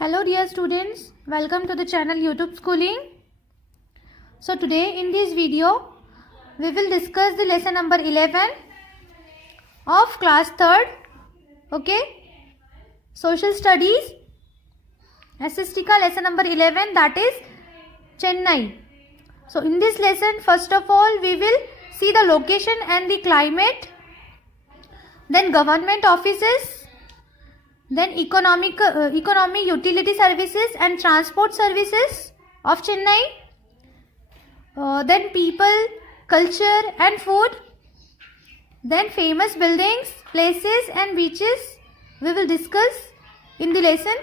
Hello dear students, welcome to the channel YouTube Schooling. So today in this video we will discuss the lesson number 11 of class 3rd, okay, social studies, SST ka lesson number 11, that is Chennai. So in this lesson first of all we will see the location and the climate, then government offices, then economy, utility services and transport services of Chennai, then people, culture and food, then famous buildings, places and beaches we will discuss in the lesson,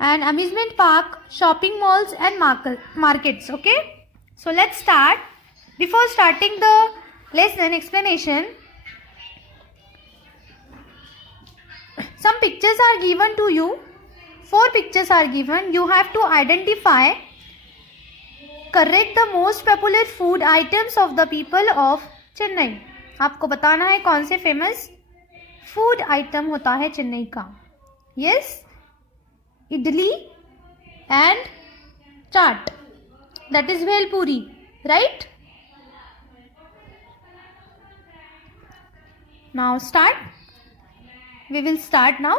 and amusement park, shopping malls and markets. Okay, so let's start. Before starting the lesson explanation, some pictures are given to you. 4 pictures are given. You have to identify, correct the most popular food items of the people of Chennai. आपको बताना है कौन से famous food item होता है चेन्नई का. Yes, idli and chaat, that is bhelpuri, right. Now start. We will start now.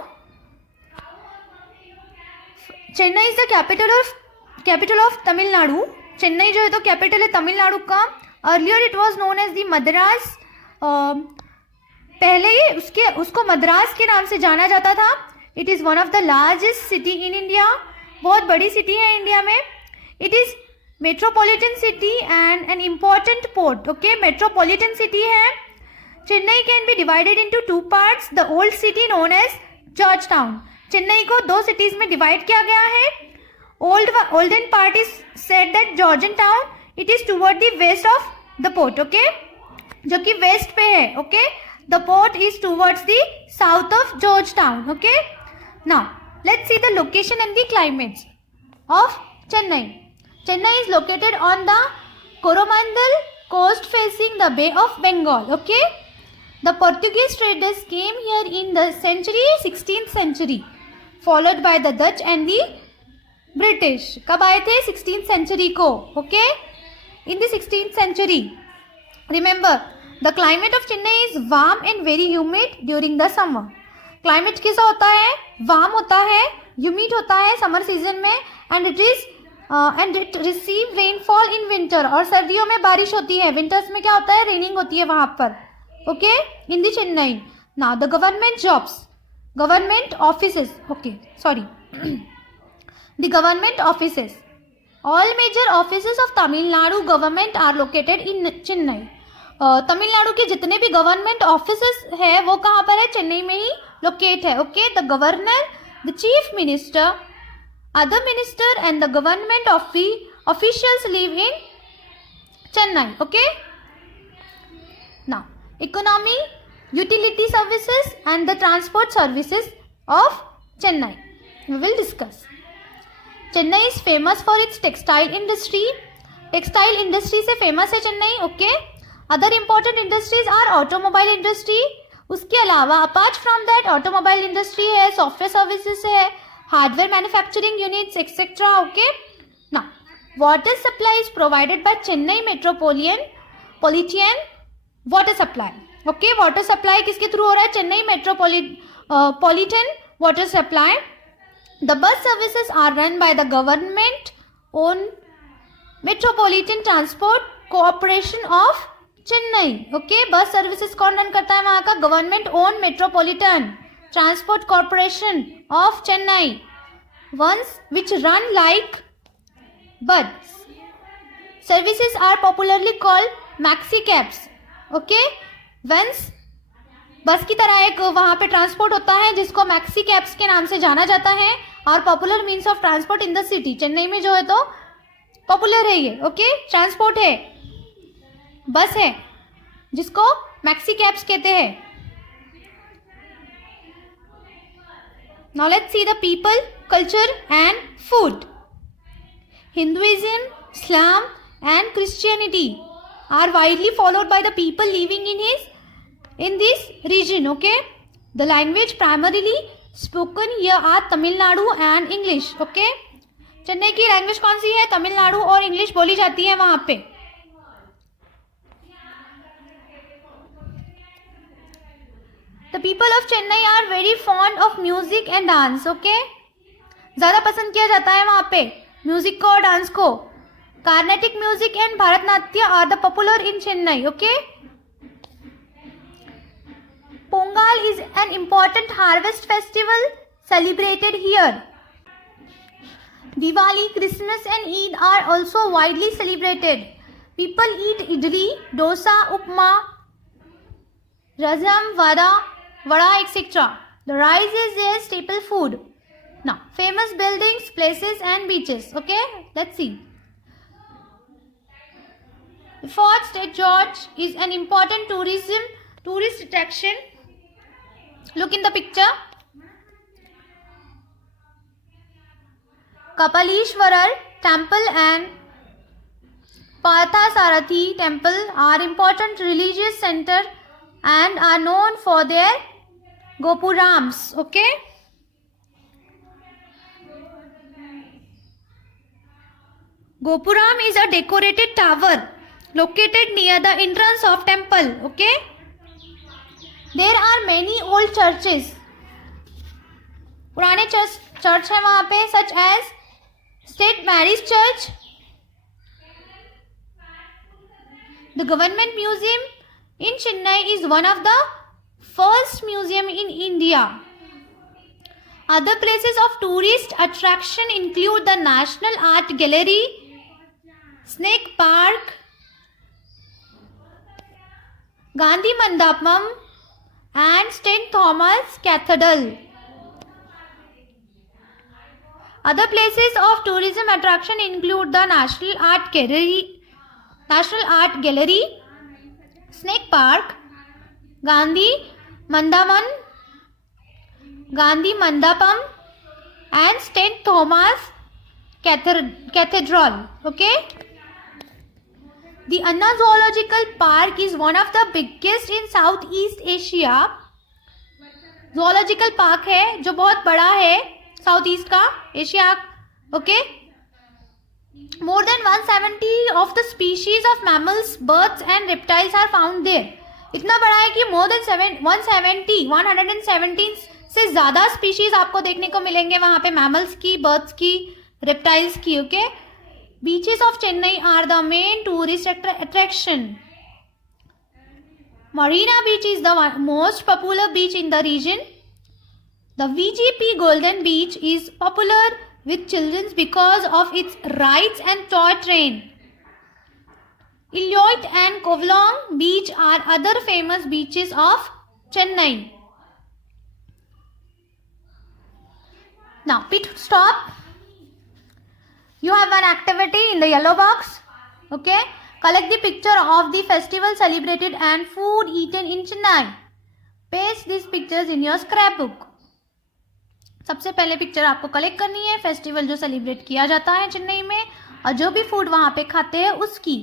Chennai is the capital of Tamil Nadu. Chennai जो है तो कैपिटल है तमिलनाडु का. Earlier it was known as the Madras. पहले ही उसको मद्रास के नाम से जाना जाता था. It is one of the largest city in India. बहुत बड़ी सिटी है इंडिया में. It is metropolitan city and an important port. Okay, metropolitan city है. Chennai can be divided into 2 parts. The old city known as Georgetown. Chennai को 2 cities में divide किया गया है. Olden part is said that Georgetown. It is toward the west of the port. Okay, जो कि west पे है. Okay, the port is towards the south of Georgetown. Okay, now let's see the location and the climates of Chennai. Chennai is located on the Coromandel coast facing the Bay of Bengal. Okay. The Portuguese traders came here in the 16th century, followed by the Dutch and the British. कब आए थे? 16th century को. Okay, in the 16th century. Remember, the climate of Chennai is warm and very humid during the summer. Climate कैसा होता है? Warm होता है, humid होता है summer season में, and it receive rainfall in winter. और सर्दियों में बारिश होती है. Winters में क्या होता है? Raining होती है वहाँ पर. Okay, in the Chennai. Now the government jobs, government offices. Okay, sorry. The government offices. All major offices of Tamil Nadu government are located in Chennai. Tamil Nadu के जितने भी गवर्नमेंट ऑफिसेस है वो कहाँ पर है? चेन्नई में ही लोकेट है. Okay, the governor, the chief minister, other minister and the government officials live in Chennai. Okay, now economy, utility services and the transport services of Chennai we will discuss. Chennai is famous for its textile industry. Textile industry से famous है Chennai. Okay, other important industries are automobile industry. उसके अलावा apart from that automobile industry है, software services है, hardware manufacturing units etc. Okay, now water supply is provided by Chennai Metropolitan water supply. Okay, water supply किसके through हो रहा है? Chennai metropolitan water supply. The bus services are run by the government own metropolitan transport cooperation of Chennai. Okay, bus services कौन run करता है वहाँ का? Government own metropolitan transport corporation of Chennai. Ones which run like bus. Services are popularly called maxi cabs. Okay, ones bus की तरह एक वहाँ पे ट्रांसपोर्ट होता है जिसको मैक्सी कैब्स के नाम से जाना जाता है, और popular means of transport in the city. Chennai में जो है तो पॉपुलर है ये. ओके, ट्रांसपोर्ट है, बस है जिसको मैक्सी कैब्स कहते हैं. Now let's see the people, culture and food. Hinduism, Islam and Christianity are widely followed by the people living in this region. Okay, the language primarily spoken here are Tamil Nadu and English. Okay, Chennai की language कौन सी है? तमिलनाडु और English बोली जाती है वहां पे. The people of Chennai are very fond of music and dance. Okay, ज़्यादा पसंद किया जाता है वहाँ पे म्यूजिक को और डांस को. Carnatic music and Bharatanatyam are the popular in Chennai. Okay, Pongal is an important harvest festival celebrated here. Diwali, Christmas and Eid are also widely celebrated. People eat idli, dosa, upma, rasam, vada, etc. The rice is their staple food. Now, famous buildings, places and beaches. Okay, let's see. Fort St. George is an important tourist attraction. Look in the picture. Kapalishwarar temple and Parthasarathi temple are important religious center and are known for their gopurams. Okay, gopuram is a decorated tower located near the entrance of temple. Okay, there are many old churches. पुराने church है वहां पे, such as St. Mary's Church. The government museum in Chennai is one of the first museum in India. Other places of tourist attraction include the National Art Gallery, Snake Park, Gandhi Mandapam and St. Thomas Cathedral. Other places of tourism attraction include the National Art Gallery, Snake Park, Gandhi Mandapam and St. Thomas Cathedral. Okay, the Anna Zoological Park is one of the biggest in Southeast Asia. Zoological Park है जो बहुत बड़ा है south east का Asia. Okay, more than 170 of the species of mammals, birds and reptiles are found there. इतना बड़ा है कि more than 117 से ज़्यादा स्पीशीज आपको देखने को मिलेंगे वहाँ पे, मैमल्स की, बर्ड्स की, रेप्टाइल्स की. Okay, beaches of Chennai are the main tourist attraction. Marina Beach is the most popular beach in the region. The VGP Golden Beach is popular with children because of its rides and toy train. Iloit and Kovalong Beach are other famous beaches of Chennai. Now, pit stop. You have one activity in the yellow box. Okay, collect the picture of the festival celebrated and food eaten in Chennai. Paste these pictures in your scrapbook. सबसे पहले picture आपको collect करनी है festival जो celebrate किया जाता है चेन्नई में और जो भी फूड वहाँ पे खाते हैं उसकी.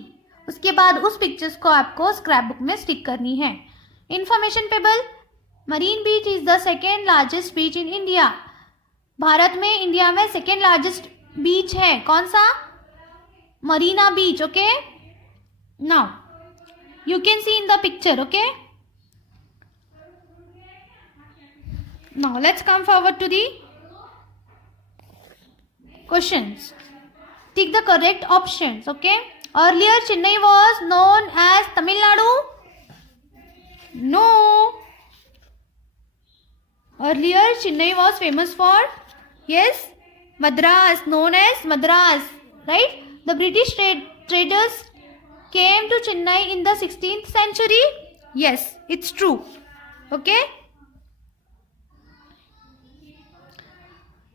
उसके बाद उस पिक्चर्स को आपको स्क्रैप बुक में स्टिक करनी है. Information table. Marina beach is the second largest beach in India. Bharat में, इंडिया में सेकेंड लार्जेस्ट बीच है. कौन सा? Marina beach. Okay, now you can see in the picture. Okay, now let's come forward to the questions. Tick the correct options. Okay, earlier Chennai was known as Tamil Nadu. No, earlier Chennai was famous for, yes, Madras, known as Madras, right? The British traders came to Chennai in the 16th century. Yes, it's true. Okay,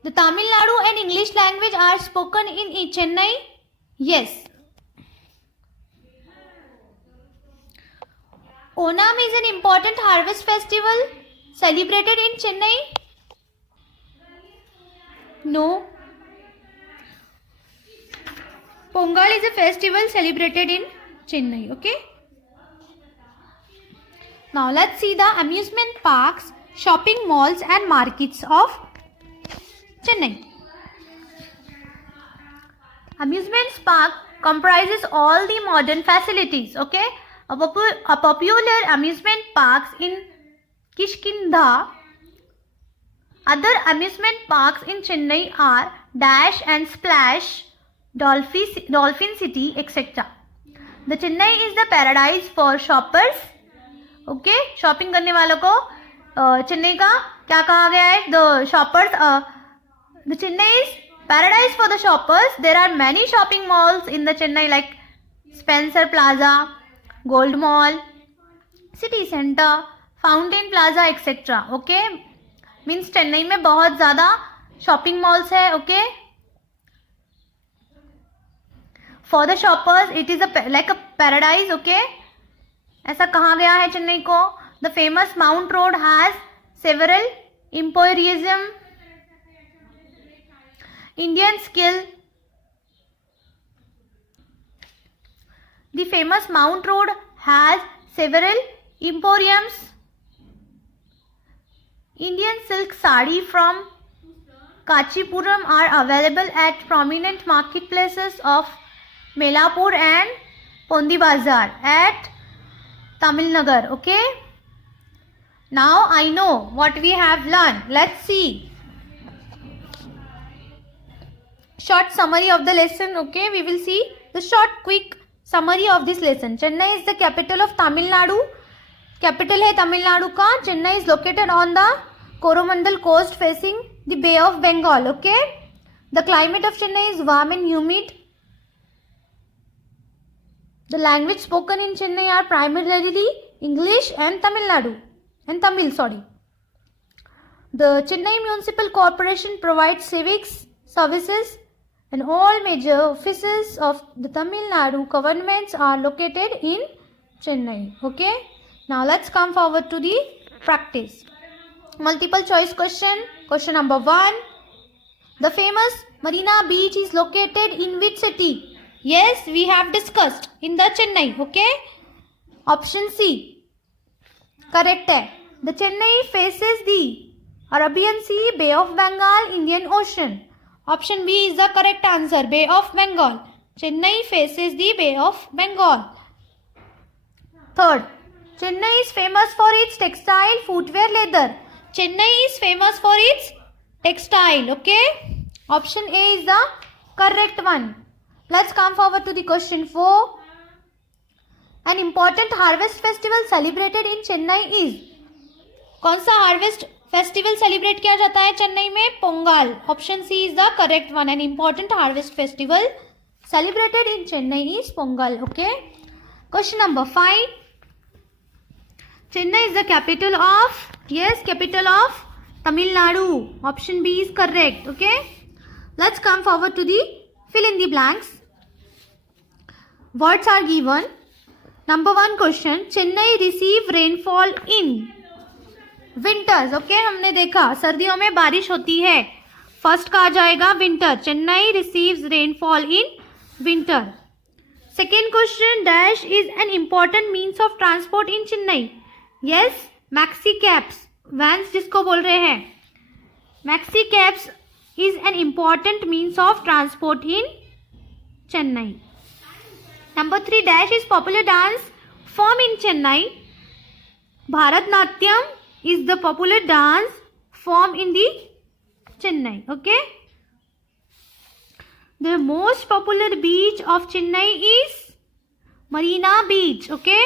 the Tamil Nadu and English language are spoken in Chennai. Yes. Onam is an important harvest festival celebrated in Chennai. No. Pongal is a festival celebrated in Chennai. Okay. Now let's see the amusement parks shopping malls and markets of Chennai. Amusement park comprises all the modern facilities. Okay, a popular amusement parks in Kishkinda. Other amusement parks in Chennai are Dash and Splash, Dolphin City, etc. The Chennai is the paradise for shoppers. Okay, shopping करने वालों को चेन्नई का क्या कहा गया है? The shoppers. The Chennai is paradise for the shoppers. There are many shopping malls in the Chennai like Spencer Plaza, Gold Mall, City Center, Fountain Plaza, etc. Okay, means Chennai में बहुत ज़्यादा shopping malls है. Okay, for the shoppers it is like a paradise. Okay, ऐसा कहा गया है चेन्नई को. The famous Mount Road has several emporium, Indian skill. The famous Mount Road has several emporiums. Indian silk sari from Kachipuram are available at prominent marketplaces of Melapur and Pondi Bazar at Tamil Nagar. Okay, now I know what we have learned. Let's see short summary of the lesson. Okay, we will see the short quick summary of this lesson. Chennai is the capital of Tamil Nadu. Capital है तमिलनाडु का. Chennai is located on the Coromandel coast facing the Bay of Bengal. Okay, the climate of Chennai is warm and humid. The language spoken in Chennai are primarily English and Tamil. The Chennai Municipal Corporation provides civics services and all major offices of the Tamil Nadu governments are located in Chennai. Okay, now let's come forward to the practice. Multiple choice question. Question number 1. The famous Marina Beach is located in which city? Yes, we have discussed in the Chennai. Okay, option C correct है. The Chennai faces the Arabian Sea, Bay of Bengal, Indian Ocean. Option B is the correct answer. Bay of Bengal. Chennai faces the Bay of Bengal. Third, Chennai is famous for its textile, footwear, leather. Chennai is famous for its textile. Okay, option A is the correct one. Let's come forward to the question 4. An important harvest festival celebrated in Chennai is. कौन सा harvest festival celebrate किया जाता है चेन्नई में? Pongal. Option C is the correct one. An important harvest festival celebrated in Chennai is Pongal. Okay. Question number 5. Chennai is the capital of. Yes, capital of Tamil Nadu. Option B is correct. Okay. Let's come forward to the fill in the blanks. Words are given. Number 1 question. Chennai receive rainfall in winters. Okay, हमने देखा सर्दियों में बारिश होती है. First का आ जाएगा winter. Chennai receives rainfall in winter. Second question. Dash is an important means of transport in Chennai. Yes, maxi cabs, vans जिसको बोल रहे हैं. Maxi cabs is an important means of transport in Chennai. Number 3. Dash is popular dance form in Chennai. Bharatnatyam is the popular dance form in the Chennai. Okay. The most popular beach of Chennai is Marina Beach. Okay.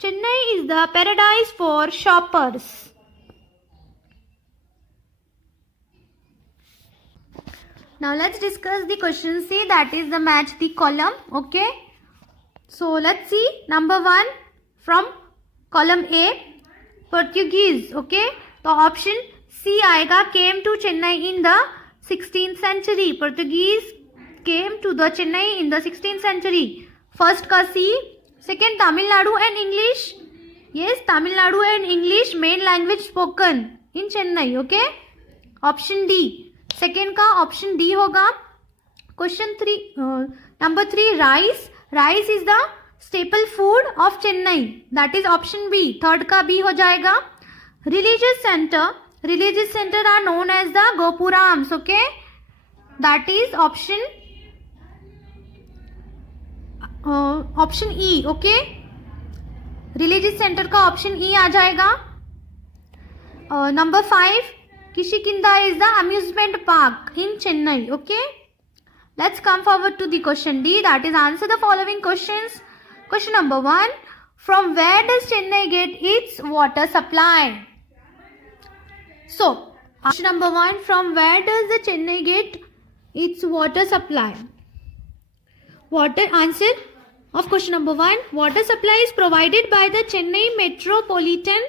Chennai is the paradise for shoppers. Now let's discuss the question C, that is the match the column. Okay. So let's see. Number 1 from column A, Portuguese. Okay. तो option C आएगा. came to Chennai in the 16th century. Portuguese came to the Chennai in the 16th century. First का C. Second, Tamil Nadu and English. Yes, Tamil Nadu and English main language spoken in Chennai. Okay. Option D. Second का option D होगा. Question 3. Number 3, rice. Rice is the staple food of Chennai, that is option B. Third का B हो जाएगा. Religious center are known as the Gopurams. Okay, that is option E. Okay, religious centre का option E आ जाएगा. Number 5, Kishkinta is the amusement park in Chennai. Okay, let's come forward to the question D, that is answer the following questions. Question number 1, from where does Chennai get its water supply? So question number 1, from where does the Chennai get its water supply? Water answer of question number 1, water supply is provided by the Chennai Metropolitan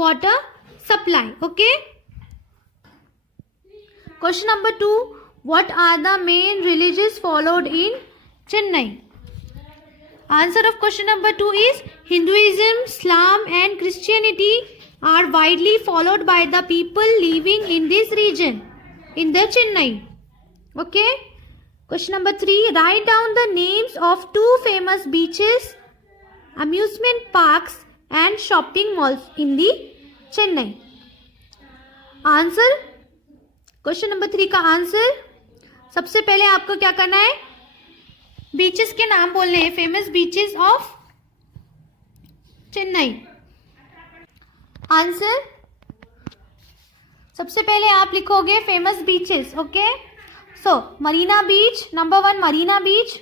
Water Supply. Okay. Question number 2, what are the main religions followed in Chennai? Answer of question number 2 is Hinduism, Islam and Christianity are widely followed by the people living in this region, in the Chennai. Okay. Question number 3, write down the names of 2 famous beaches, amusement parks and shopping malls in the Chennai. Answer, question number 3 का answer, सबसे पहले आपको क्या करना है, beaches के नाम बोलने हैं, famous beaches of Chennai. Answer, सबसे पहले आप लिखोगे famous beaches. Okay, so Marina Beach, number 1 Marina Beach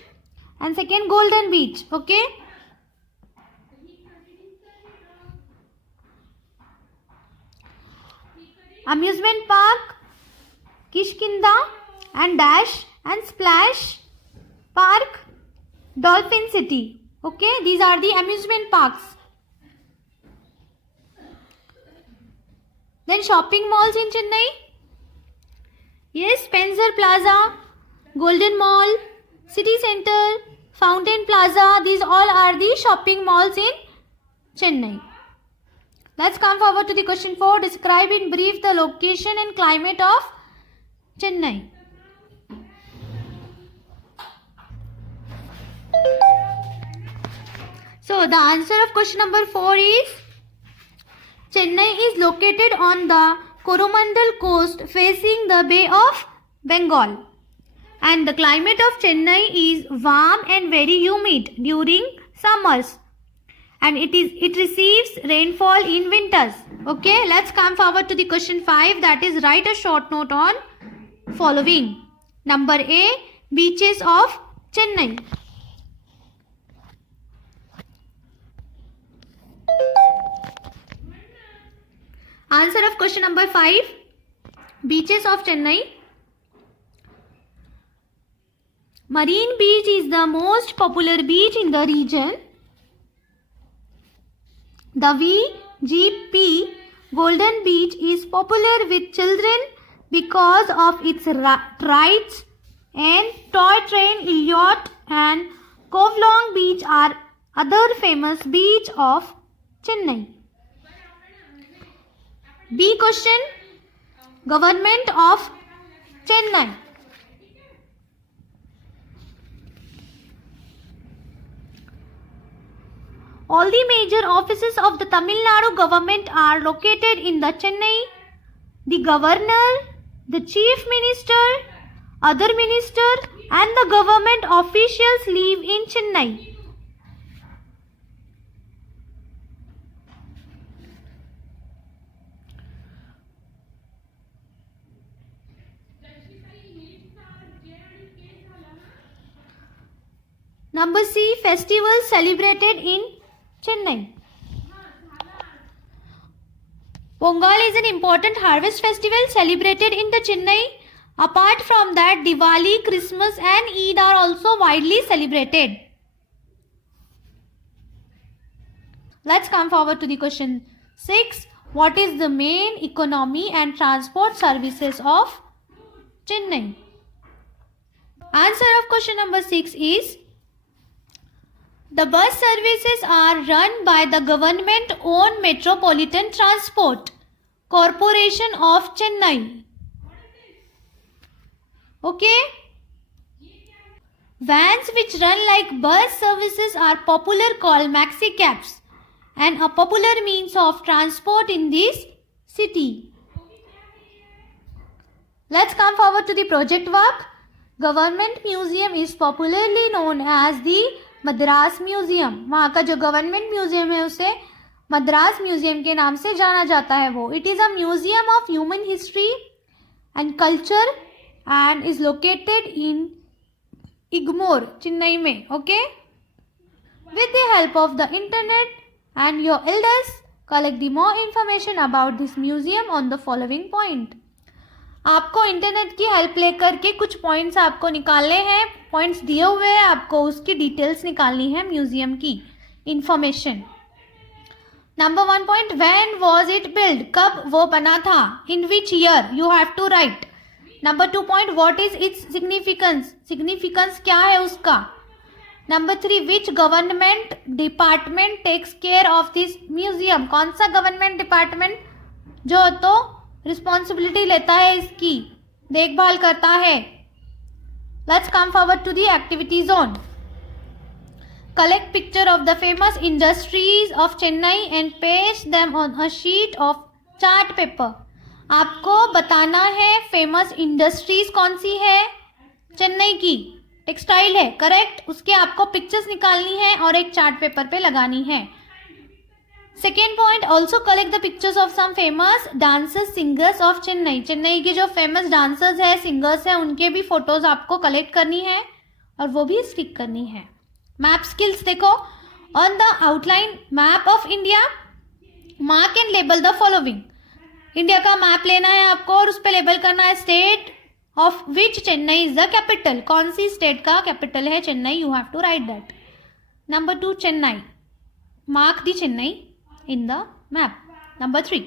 and second Golden Beach. Okay, amusement park Kishkinda and Dash and Splash Park Dolphin City. Okay, these are the amusement parks. Then shopping malls in Chennai, yes, Spencer Plaza, Golden Mall, City Center, Fountain Plaza, these all are the shopping malls in Chennai. Let's come forward to the question 4. Describe in brief the location and climate of Chennai. So the answer of question number 4 is Chennai is located on the Coromandel coast facing the Bay of Bengal, and the climate of Chennai is warm and very humid during summers, and it receives rainfall in winters. Okay, let's come forward to the question 5, that is write a short note on following. Number A, beaches of Chennai. Answer of question number 5, beaches of Chennai. Marine Beach is the most popular beach in the region. The VGP Golden Beach is popular with children because of its rides, and toy train Elliot and Kovalong Beach are other famous beach of Chennai. B question, government of Chennai. All the major offices of the Tamil Nadu government are located in the Chennai. The governor, the chief minister, other minister and the government officials live in Chennai. Number C, festivals celebrated in Chennai. Pongal is an important harvest festival celebrated in the Chennai. Apart from that, Diwali, Christmas and Eid are also widely celebrated. Let's come forward to the question 6. What is the main economy and transport services of Chennai? Answer of question number 6 is the bus services are run by the government-owned Metropolitan Transport Corporation of Chennai. Okay. Vans which run like bus services are popular called maxi cabs and a popular means of transport in this city. Let's come forward to the project work. Government Museum is popularly known as the Madras Museum. वहाँ का जो government museum है उसे Madras museum के नाम से जाना जाता है वो. It is a museum of human history and culture and is located in Egmore, Chennai में. Okay? With the help of the internet and your elders, collect the more information about this museum on the following point. आपको internet की help लेकर के कुछ points आपको निकालने हैं. Points दिए हुए हैं, आपको उसकी डिटेल्स निकालनी है म्यूजियम की information. Number 1 point, when was it build, कब वो बना था. In which year, you have to write. Number 2 point, what is its significance, significance क्या है उसका. Number 3, which government department takes care of this museum, कौन सा गवर्नमेंट डिपार्टमेंट जो तो रिस्पॉन्सिबिलिटी लेता है, इसकी देखभाल करता है. Let's come forward to the activity zone. Collect picture of the famous industries of Chennai and paste them on a sheet of chart paper. आपको बताना है फेमस इंडस्ट्रीज कौन सी है. चेन्नई की टेक्सटाइल है, करेक्ट. उसके आपको पिक्चर्स निकालनी है और एक चार्ट पेपर पे लगानी है. Second point, also collect the pictures of some famous dancers singers of Chennai. Chennai के जो फेमस डांसर्स है, सिंगर्स हैं, उनके भी फोटोज आपको कलेक्ट करनी है और वो भी स्टिक करनी है. मैप स्किल्स देखो. On the outline map of India mark and label the following. India का मैप लेना है आपको और उस पर लेबल करना है. State of which Chennai is the capital, कौन सी स्टेट का कैपिटल है Chennai, you have to write that. Number 2, Chennai, mark the Chennai in the map. Number 3,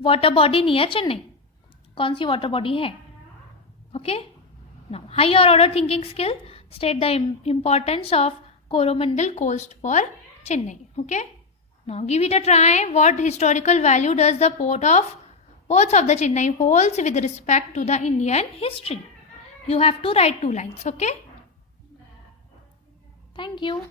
water body near Chennai, कौन सी water body है. Okay, now higher order thinking skill, state the importance of Coromandel coast for Chennai. Okay, now give it a try. What historical value does the ports of the Chennai holds with respect to the Indian history. You have to write 2 lines. Okay, thank you.